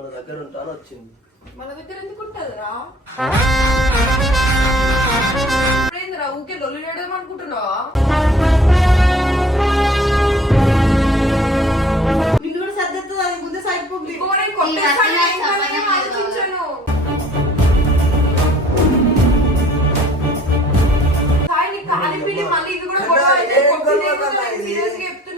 మన దగ్గర ఉంటాను వచ్చింది. మన దగ్గర ఎందుకు ఉంటదిరా ఏందిరా ఊకే లొల్లి లేడేమో అనుకుంటున్నావా? నిన్ను కూడా సర్దెత్తది? అది ముందే సైడ్ పోగ్లి ఇంకో నేను కొట్టేసాను, ఏం కావాలని ఆలోచించాను. సాయి, నీ కాలి పిల్లి మళ్ళీ ఇది కూడా గొడవ అయితే ఏం కొట్టిందే గొడవ కూడా కాదు ఇది. serious గా చెప్తున్నా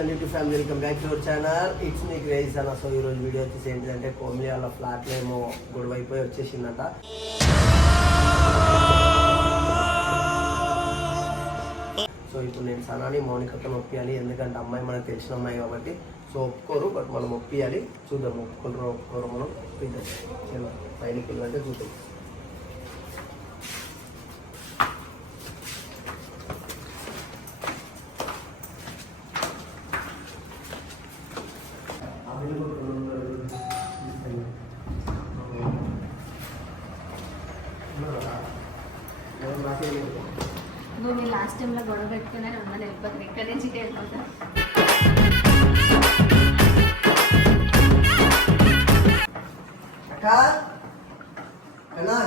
WhatsApp YouTube family welcome back to our channel it's me craze అన్న. సో ఈ రోజు వీడియో వచ్చేసి ఏంటంటే కోమ్లీ వాళ్ళ ఫ్లాట్లో ఏమో గొడవ అయిపోయి వచ్చేసిందట. సో ఇప్పుడు నేను సనాని మౌనికతో ఒప్పియాలి. ఎందుకంటే అమ్మాయి మనకు తెలిసిన అమ్మాయి కాబట్టి. సో ఒప్పుకోరు బట్ మనం ఒప్పియాలి. చూద్దాం ఒప్పుకుంటారో ఒప్పుకోరు మనం. చూద్దాం. చలో పైనకి చూద్దాం. నువ్వు లాస్ట్ టైంలో గొడవ పెట్టుకునే ఉన్నాను వెళ్ళిపోతాను ఇక్కడ నుంచి ఇటు వెళ్ళిపోతా అక్క అన్నా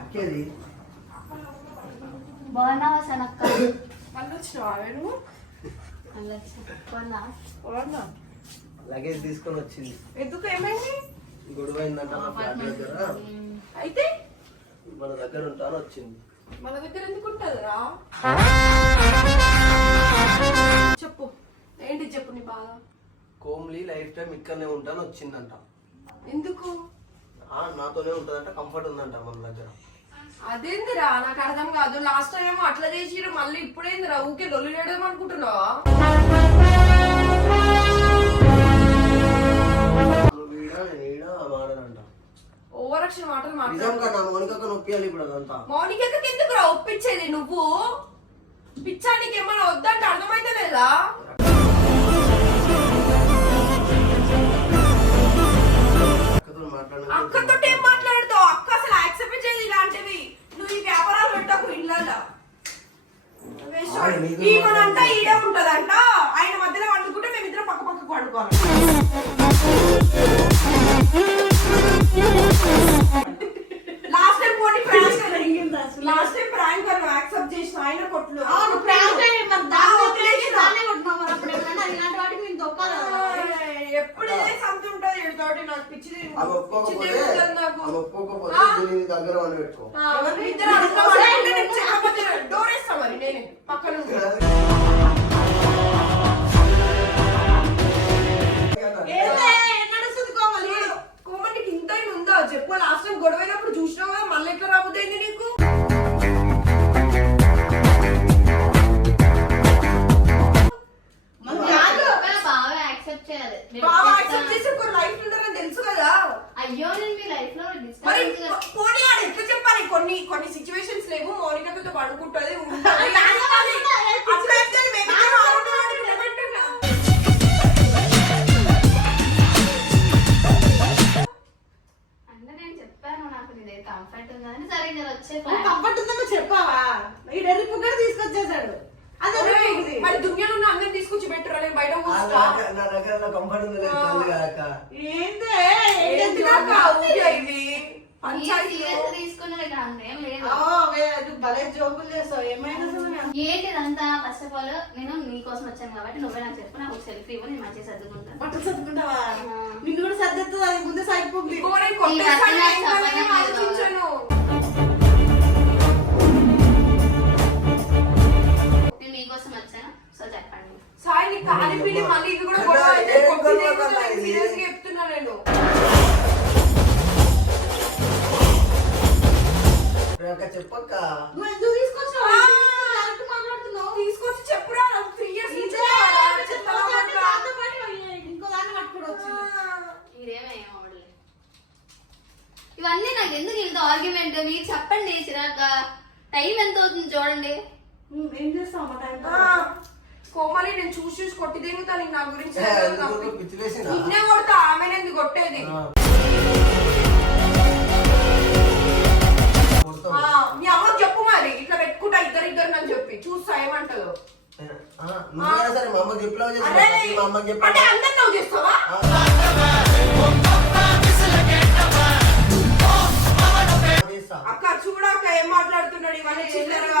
అక్కేది? బాగున్నావా సనక్క? మళ్ళీ వచ్చినావా నువ్వు? మళ్ళీ వచ్చా. బాగున్నావా? బాగున్నా. లగేజ్ తీసుకొని వచ్చింది. ఎందుకు ఏమైంది? గొడవ అయిందంట అయితే మన దగ్గర ఉంటాను వచ్చింది. మన దగ్గర ఎందుకు ఉంటదిరా? చెప్పు. ఏంటి చెప్పు నీ బాధ? కోమ్లీ లైఫ్ టైం ఇక్కడనే ఉంటాను వచ్చిందంట. ఎందుకు? ఆ, నాతోనే ఉంటుందంట కంఫర్ట్ ఉందంట మన దగ్గర. అదేందిరా? నాకు అర్థం కాదు. లాస్ట్ టైం ఏమో అట్లా చేసిరు మళ్ళీ ఇప్పుడేందిరా? ఊకే లొల్లి లేడేమో అనుకుంటున్నావా? నువ్వు ఈడ నేను ఈడ మాడనంట ఓవర్ రక్షణ మాటలు మాట్లాడు. నిజంగా నా మౌనికక్క నొప్పియాలి ఇప్పుడు అదంతా. మౌనికకి ఎందుకు రా ఒప్పించేది నువ్వు? పిచ్చానికి ఏమైనా వద్దంటే అర్థమైతే లేదా? అక్కతో ఏం ఎప్పుడు ఇదే సంతి ఉంటది వీడితోటి నాకు పిచ్చి అవి పిచ్చి ఒప్పుకోకపోతే తిరుగుతుంది నాకు. అవి ఒప్పుకోకపోతే ఆ? దీని దగ్గర వండి పెట్టుకో. ఆ, ఇద్దరు అందులో పడుకుంటే నేను చెప్పకపోతే డోర్ వేస్తా మరి నేనే. పక్కన ఉండి. ఏందే, ఎట్లా నడుస్తుంది కోమలి? చూడు, కోమటికి ఇంత అయిన ఉందా? చెప్పు లాస్ట్ టైం గొడవైనప్పుడు చూసినావు కదా మళ్ళీ ఎట్లా రాబోతుంది నీకు? కంఫర్ట్ ఉందని సరే నేను వచ్చే కంఫర్ట్ ఉందని చెప్పావా? ఈ డెర్రీ పుగ్గర తీసుకొచ్చేసాడు. మరి దునియాలో ఉన్న అందరిని తీసుకొచ్చి పెట్టురా నేను బయట నా- దగ్గర కంఫర్ట్ ఉంది ఏందే? ఇది. ఏంటిదంతా ఫస్ట్ ఆఫ్ ఆల్ నేను నీ కోసం వచ్చాను కాబట్టి నువ్వే నాకు చెప్పు. నాకు సెల్ఫీ ఇవ్వు నేను మంచిగా సర్దుకుంటాను సర్దుకుంటావా? కూడా సర్దుతుంది అది ముందే సరిపోతుంది నేను వచ్చాను. చెప్పండి. సాయి నీ కాలి పిల్లి మళ్ళీ ఇది కూడా చెప్తున్నా నేను. అక్క చెప్పక్క. తీసుకొచ్చి చెప్పురా త్రీ ఇయర్స్ ఇంకో ఇవన్నీ నాకు ఎందుకు ఇంత ఆర్గ్యుమెంట్ మీరు చెప్పండి చిరాక టైం ఎంత అవుతుంది చూడండి. ఏం చేస్తామా టైం కోమలి నేను చూసి చూసి కొట్టి దిగుతా నా గురించి కొడతా ఆమె కొట్టేది? మీ అమ్మకి చెప్పు మరి. ఇట్లా పెట్టుకుంటా ఇద్దరు ఇద్దరు నన్ను చెప్పి. చూస్తా ఏమంటదో. సరే మా అమ్మకి చెప్పినా చేసి మా అమ్మకి చెప్పి అంటే అందరు నువ్వు చేస్తావా? అక్క చూడక ఏం మాట్లాడుతున్నాడు ఇవన్నీ చిల్లరగా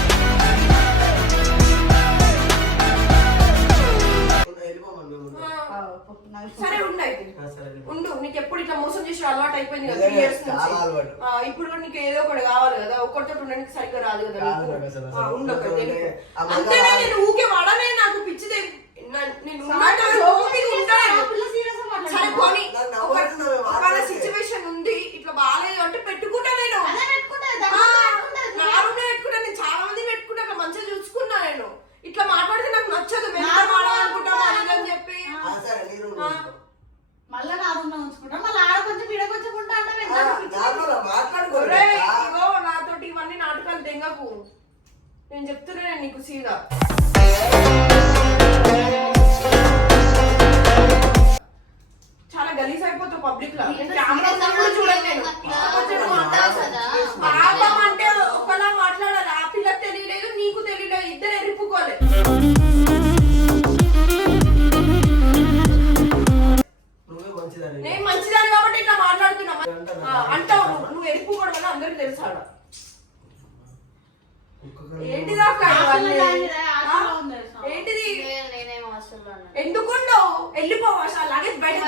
సరే ఉండు అయితే. ఉండు. నీకు ఎప్పుడు ఇట్లా మోసం చేసే అలవాటు అయిపోయింది కదా త్రీ ఇయర్స్ నుంచి. ఆ, ఇప్పుడు కూడా నీకు ఏదో ఒకటి కావాలి కదా ఒకటితో ఉండడానికి సరిగ్గా రాదు కదా ఉండు అంతేనా నేను ఊకే వాడనే నాకు పిచ్చిదే. నేను బాబు. నేను చెప్తున్నాను నీకు సీదా. చాలా గలీజ్ అయిపోతావు పబ్లిక్లో. చూడలేదు పాపం అంటే ఒకలా మాట్లాడాలి. ఆ పిల్ల తెలియలేదు నీకు తెలియలేదు ఇద్దరు ఎరుపుకోలేదు నేను మంచిదాన్ని కాబట్టి ఇట్లా మాట్లాడుతున్నా. అంటావు. నువ్వు ఎరుపుకోవడం వల్ల అందరికి తెలుసాడా ఏంటిది ఏంటిది? ఎందుకుండో వెళ్ళిపోవా అలాగే బయట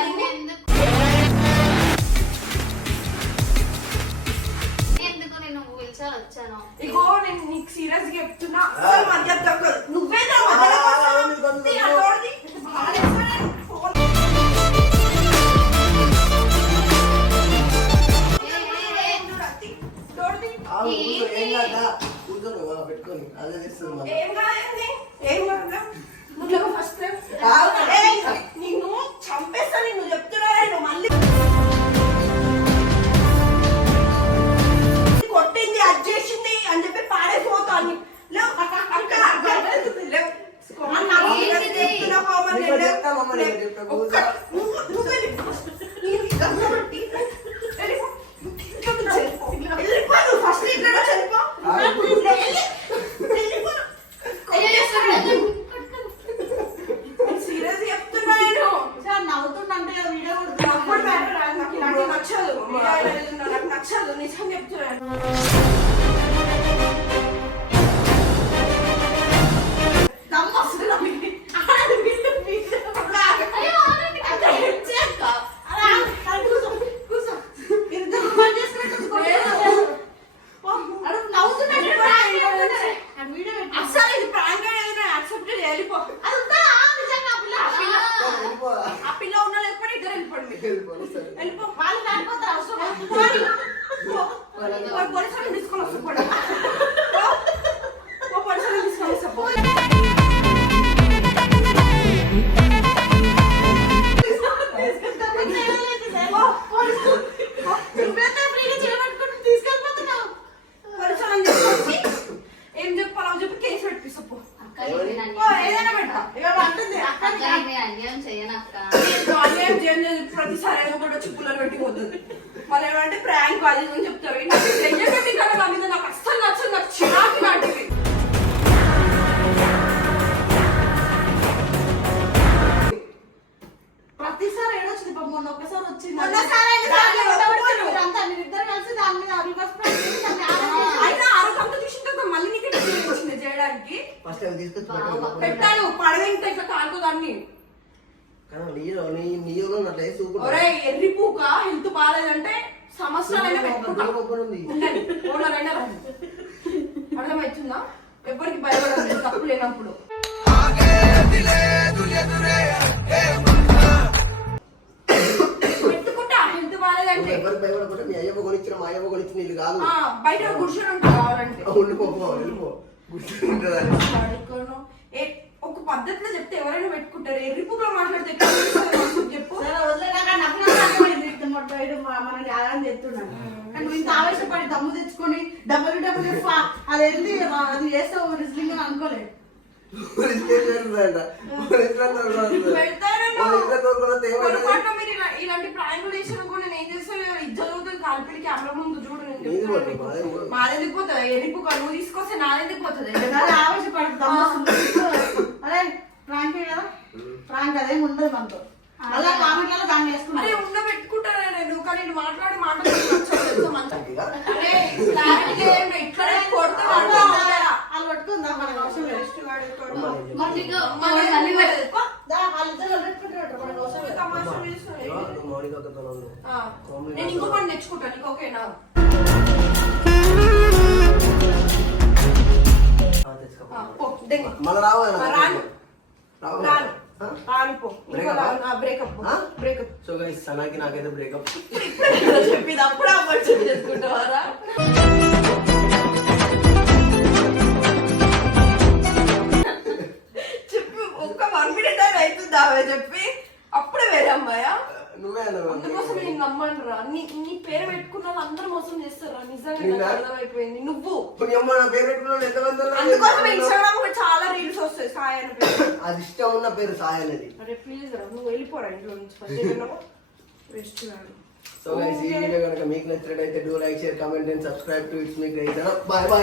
ఇగో నేను నీకు సీరియస్ చెప్తున్నా. నువ్వే నక్షలు నిజం చెప్తున్నాను అసలు ఇది ప్రాంక్ అసలు వెళ్ళిపో వెళ్ళిపో. వాళ్ళు దాటిపోతారు అవసరం పోలీసు వాళ్ళు తీసుకొని వస్తారు. దాన్ని. ఒరే ఎర్రి పూక హెల్త్ బాగాలేదంటే సంవత్సరాలైనా పెట్టుకుంటా. అర్థమవుతుందా ఎవరికి భయపడదు తప్పు లేనప్పుడు. పెట్టుకుంటా హెల్త్ నువ్వు బాగాలేదంటే ఎవరికి భయపడకుండా మీ అయ్యప్ప కొనిచ్చిన మా అయ్యప్ప కొనిచ్చిన ఇది కాదు. ఆ, బయట ఉంటా కావాలంటే ఉండిపో వెళ్ళిపో. పద్ధతిలో చెప్తే ఎవరైనా పెట్టుకుంటారు. ఎర్రి పూకలో మాట్లాడితే చెప్పు. సరే వదిలేనాక నవ్వు నవ్వు అర్థమైంది. ఇట్లా మొట్ట ఇటు మా- మనకి ఆదాయం చెప్తున్నాను కానీ నువ్వు ఇంత ఆవేశపడి దమ్ము తెచ్చుకొని డబ్బులు డబ్బులు ఫా- అది ఏంటి అది చేస్తావు రిస్లింగ్ అని అనుకోలేదు. ఇలాంటి ప్రాంకులు చేసినా కూడా నేను ఏం చేస్తాను? ఇజ్జత కాల్పిడి కెమెరా ముందు చూడు నేను నీది చెప్తాను పోతుంది, ఎరుపు నువ్వు తీసుకొస్తే నాదెందుకు పోతుంది? అదే ఆవేశపడి దమ్ము వస్తుంది. అరే ప్రాంక్ కదా ఉండదు మనతో. అలా కామెంట్లలో దాన్ని అరే వేసుకున్నాను ఉండ పెట్టుకుంటాను నేను కానీ నేను మాట్లాడే? అరే నేను ఇంకో పని తెచ్చుకుంటాను నీకు ఓకేనా రాను. రావు? రాను. ఆ? రాను పో ఇంకో Breakup ఆ? బ్రేకప్? బ్రేకప్ సో గైస్ సనాకి నాకైతే బ్రేకప్ చెప్పింది అప్పుడు అవ్వచ్చు చేసుకుంటావారా చెప్పి ఒక్క వన్ మినిట్ అయినా అవుతుంది చెప్పి అప్పుడే వేరే అమ్మాయా నువ్వే అందుకోసం నేను నమ్మను రా నీ నీ పేరు పెట్టుకున్న వాళ్ళు అందరూ మోసం చేస్తారా నిజంగా? అర్థమైపోయింది. నువ్వు. అమ్మ నా పేరు పెట్టుకున్నావు ఎంతమంది? అందుకోసం ఇన్స్టాగ్రామ్లో చాలా రీల్స్ వస్తాయి. సాయి అని పేరు. అది ఇష్టం ఉన్న పేరు సాయి అనేది. అరే ప్లీజ్ రా నువ్వు వెళ్ళిపోరా ఇంట్లో నుంచి. ఫస్ట్ వేస్ట్ సో గైస్ ఈ వీడియో కనుక మీకు నచ్చినట్టయితే do like share comment and subscribe to it's me great bye bye